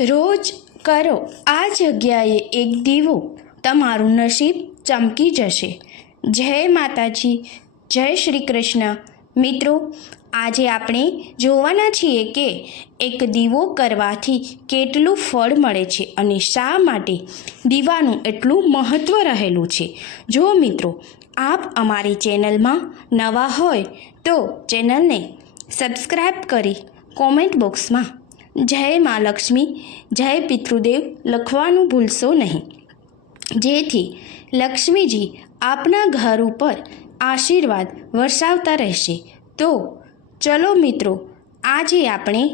રોજ કરો. આ જગ્યાએ એક દીવો. તમારું નસીબ ચમકી જશે. જય માતાજી. જય શ્રી કૃષ્ણ. મિત્રો, આજે આપણે જોવાના છીએ કે એક દીવો કરવાથી કેટલું ફળ મળે છે અને શા માટે દીવાનું એટલું મહત્ત્વ રહેલું છે. જો મિત્રો, આપ અમારી ચેનલમાં નવા હોય તો ચેનલને સબસ્ક્રાઈબ કરી કોમેન્ટ બોક્સમાં જય મા લક્ષ્મી, જય પિતૃદેવ, લખવાનું ભૂલશો નહીં. જેથી લક્ષ્મીજી આપના ઘર ઉપર આશીર્વાદ વરસાવતા રહેશે. તો ચલો મિત્રો, આજે આપણે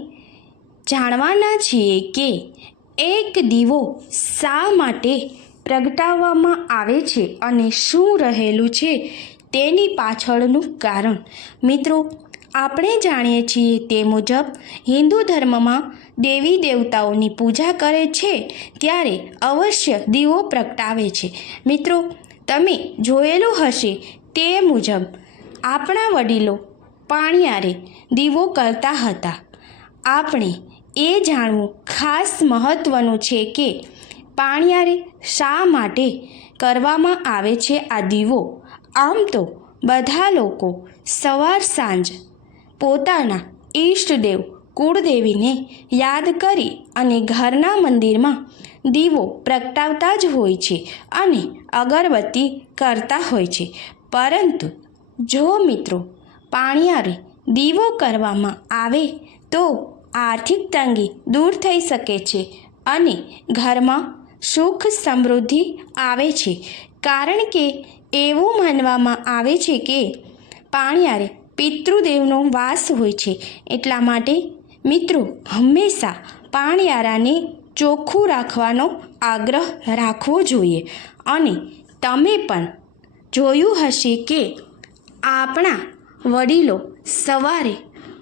જાણવાના છીએ કે એક દીવો શા માટે પ્રગટાવવામાં આવે છે અને શું રહેલું છે તેની પાછળનું કારણ. મિત્રો આપણે જાણીએ છીએ તે મુજબ, હિન્દુ ધર્મમાં દેવી દેવતાઓની પૂજા કરે છે ત્યારે અવશ્ય દીવો પ્રગટાવે છે. મિત્રો, તમે જોયેલું હશે તે મુજબ, આપણા વડીલો પાણિયારે દીવો કરતા હતા. આપણે એ જાણવું ખાસ મહત્ત્વનું છે કે, પાણિયારે શા માટે કરવામાં આવે છે આ દીવો? આમ તો બધા લોકો સવાર સાંજ પોતાના ઈષ્ટદેવ કુળદેવીને યાદ કરી અને ઘરના મંદિરમાં દીવો પ્રગટાવતા જ હોય છે અને અગરબત્તી કરતા હોય છે. પરંતુ જો મિત્રો પાણિયારે દીવો કરવામાં આવે તો આર્થિક તંગી દૂર થઈ શકે છે અને ઘરમાં સુખ સમૃદ્ધિ આવે છે. કારણ કે એવું માનવામાં આવે છે કે પાણિયારે પિતૃદેવનો વાસ હોય છે. એટલા માટે મિત્રો, હંમેશા પાણિયારાને ચોખ્ખું રાખવાનો આગ્રહ રાખવો જોઈએ. અને તમે પણ જોયું હશે કે આપણા વડીલો સવારે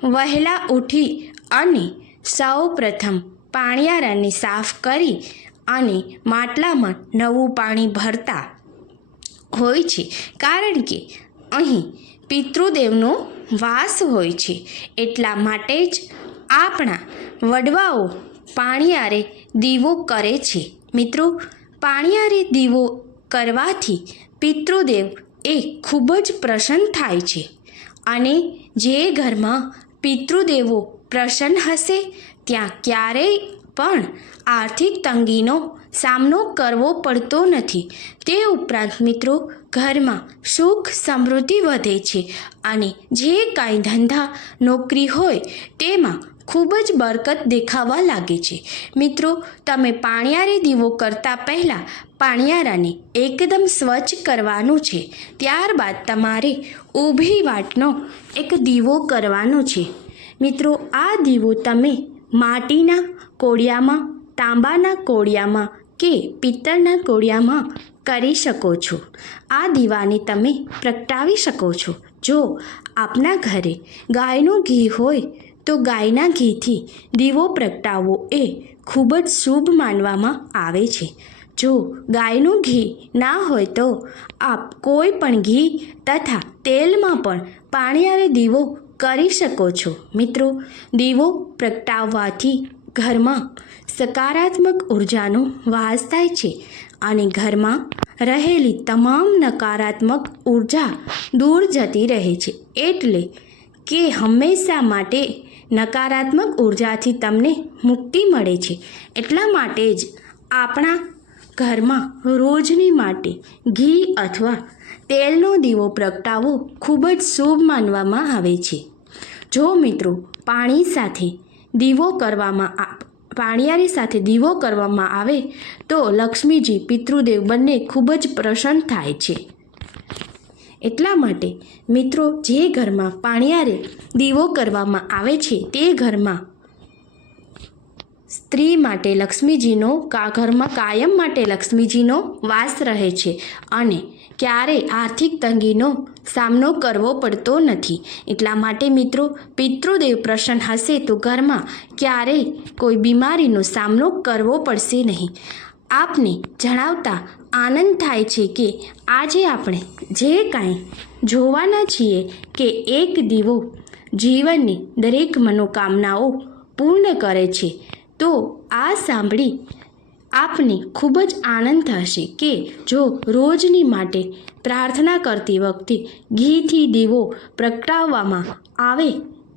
વહેલા ઉઠી અને સૌ પ્રથમ પાણિયારાને સાફ કરી અને માટલામાં નવું પાણી ભરતા હોય છે. કારણ કે અહીં પિતૃદેવનો વાસ હોય છે. એટલા માટે જ આપણા વડવાઓ પાણીયારે દીવો કરે છે. મિત્રો, પાણીયારે દીવો કરવાથી પિતૃદેવ એ ખૂબ જ પ્રસન્ન થાય છે અને જે ઘરમાં પિતૃદેવો પ્રસન્ન હશે, ત્યાં ક્યારેય પણ આર્થિક તંગીનો સામનો કરવો પડતો નથી. તે ઉપરાંત મિત્રો, ઘરમાં સુખ સમૃદ્ધિ વધે છે અને જે કાંઈ ધંધા નોકરી હોય તેમાં ખૂબ જ બરકત દેખાવા લાગે છે. મિત્રો, તમે પાણિયારે દીવો કરતાં પહેલાં પાણિયારાને એકદમ સ્વચ્છ કરવાનું છે. ત્યારબાદ તમારે ઊભી વાટનો એક દીવો કરવાનો છે. મિત્રો, આ દીવો તમે માટીના કોડિયામાં તાંબાના કોડિયામાં કે પિત્તળના કોળિયામાં કરી શકો છો. આ દીવાને તમે પ્રગટાવી શકો છો. જો આપના ઘરે ગાયનું ઘી હોય, તો ગાયના ઘીથી દીવો પ્રગટાવવો એ ખૂબ જ શુભ માનવામાં આવે છે. જો ગાયનું ઘી ના હોય તો આપ કોઈ પણ ઘી તથા તેલમાં પણ પાણીયારે દીવો કરી શકો છો. મિત્રો, દીવો પ્રગટાવવાથી ઘરમાં સકારાત્મક ઉર્જાનો વાસ થાય છે અને ઘરમાં રહેલી તમામ નકારાત્મક ઊર્જા દૂર જતી રહે છે. એટલે કે હંમેશા માટે નકારાત્મક ઉર્જાથી તમને મુક્તિ મળે છે. એટલા માટે જ આપણા ઘરમાં રોજની માટે ઘી અથવા તેલનો દીવો પ્રગટાવવો ખૂબ જ શુભ માનવામાં આવે છે. જો મિત્રો પાણી સાથે દીવો કરવામાં પાણિયારી સાથે દીવો કરવામાં આવે તો લક્ષ્મીજી, પિતૃદેવ બંને ખૂબ જ પ્રસન્ન થાય છે. એટલા માટે મિત્રો, જે ઘરમાં પાણિયારે દીવો કરવામાં આવે છે તે ઘરમાં સ્ત્રી માટે લક્ષ્મીજીનો ઘરમાં કાયમ માટે લક્ષ્મીજીનો વાસ રહે છે અને ક્યારેય આર્થિક તંગીનો સામનો કરવો પડતો નથી. એટલા માટે મિત્રો, પિતૃદેવ પ્રસન્ન હશે તો ઘરમાં ક્યારેય કોઈ બીમારીનો સામનો કરવો પડશે નહીં. આપને જણાવતા આનંદ થાય છે કે આજે આપણે જે કાંઈ જોવાના છીએ કે એક દીવો જીવનની દરેક મનોકામનાઓ પૂર્ણ કરે છે, તો આ સાંભળી આપને ખૂબ જ આનંદ થશે કે જો રોજની માટે પ્રાર્થના કરતી વખતે ઘીથી દીવો પ્રગટાવવામાં આવે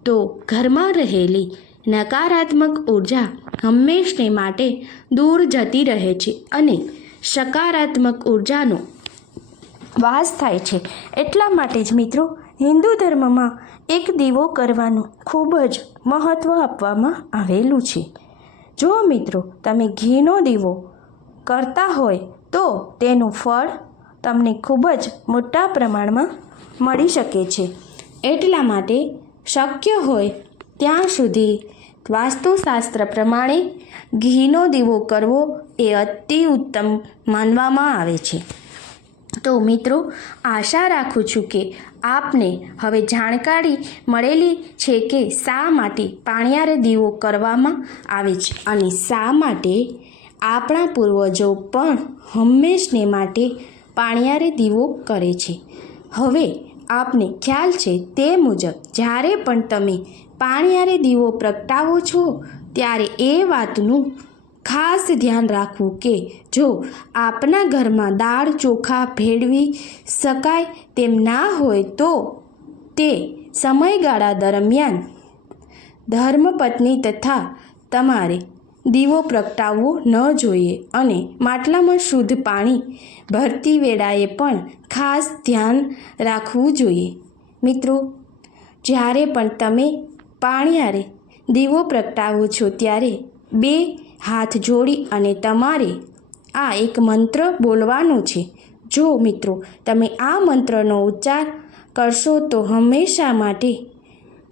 તો ઘરમાં રહેલી નકારાત્મક ઊર્જા હંમેશને માટે દૂર જતી રહે છે અને સકારાત્મક ઉર્જાનો વાસ થાય છે. એટલા માટે જ મિત્રો, હિન્દુ ધર્મમાં એક દીવો કરવાનું ખૂબ જ મહત્ત્વ આપવામાં આવેલું છે. જો મિત્રો તમે ઘીનો દીવો કરતા હોય તો તેનું ફળ તમને ખૂબ જ મોટા પ્રમાણમાં મળી શકે છે. એટલા માટે શક્ય હોય ત્યાં સુધી વાસ્તુશાસ્ત્ર પ્રમાણે ઘીનો દીવો કરવો એ અતિ ઉત્તમ માનવામાં આવે છે. તો મિત્રો, આશા રાખું છું કે આપને હવે જાણકારી મળેલી છે કે શા માટે પાણિયારે દીવો કરવામાં આવે છે અને શા માટે આપણા પૂર્વજો પણ હંમેશને માટે પાણિયારે દીવો કરે છે. હવે આપને ખ્યાલ છે તે મુજબ, જ્યારે પણ તમે પાણિયારે દીવો પ્રગટાવો છો, ત્યારે એ વાતનું ખાસ ધ્યાન રાખવું કે જો આપના ઘરમાં દાળ ચોખા ભેળવી શકાય તેમ ના હોય તો તે સમયગાળા દરમિયાન ધર્મપત્ની તથા તમારે દીવો પ્રગટાવવો ન જોઈએ અને માટલામાં શુદ્ધ પાણી ભરતી વેળાએ પણ ખાસ ધ્યાન રાખવું જોઈએ. મિત્રો, જ્યારે પણ તમે પાણીયારે દીવો પ્રગટાવો છો ત્યારે બે હાથ જોડી અને તમારે આ એક મંત્ર બોલવાનો છે. જો મિત્રો, તમે આ મંત્રનો ઉચ્ચાર કરશો તો હંમેશા માટે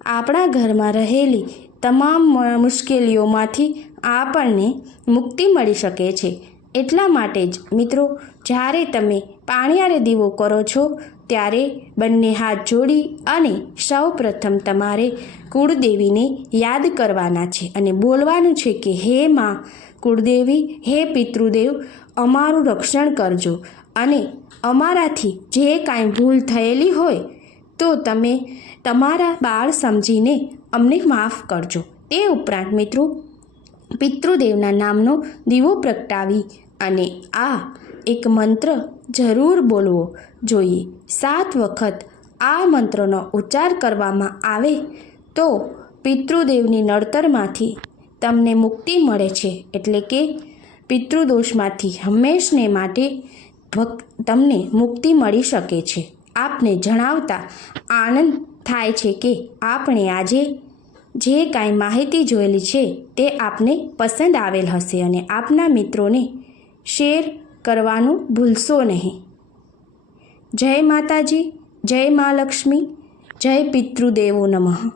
આપણા ઘરમાં રહેલી તમામ મુશ્કેલીઓમાંથી આપણને મુક્તિ મળી શકે છે. એટલા માટે જ મિત્રો, જ્યારે તમે પાણીયારે દીવો કરો છો ત્યારે બંને હાથ જોડી અને સૌ પ્રથમ તમારે કુળદેવીને યાદ કરવાના છે અને બોલવાનું છે કે, હે માં, કુળદેવી, હે પિતૃદેવ, અમારું રક્ષણ કરજો અને અમારાથી જે કાંઈ ભૂલ થયેલી હોય, તો તમે તમારા બાળ સમજીને અમને માફ કરજો. તે ઉપરાંત મિત્રો, પિતૃદેવના નામનો દીવો પ્રગટાવી અને આ એક મંત્ર જરૂર બોલવો જોઈએ. સાત વખત આ મંત્રનો ઉચ્ચાર કરવામાં આવે તો પિતૃદેવની નડતરમાંથી તમને મુક્તિ મળે છે. એટલે કે પિતૃદોષમાંથી હંમેશને માટે તમને મુક્તિ મળી શકે છે. આપને જણાવતા આનંદ થાય છે કે આપણે આજે જે કાંઈ માહિતી જોયેલી છે તે આપને પસંદ આવેલ હશે અને આપના મિત્રોને શેર કરવાનું ભૂલશો નહીં. જય માતાજી જય મા લક્ષ્મી જય પિતૃદેવો નમઃ.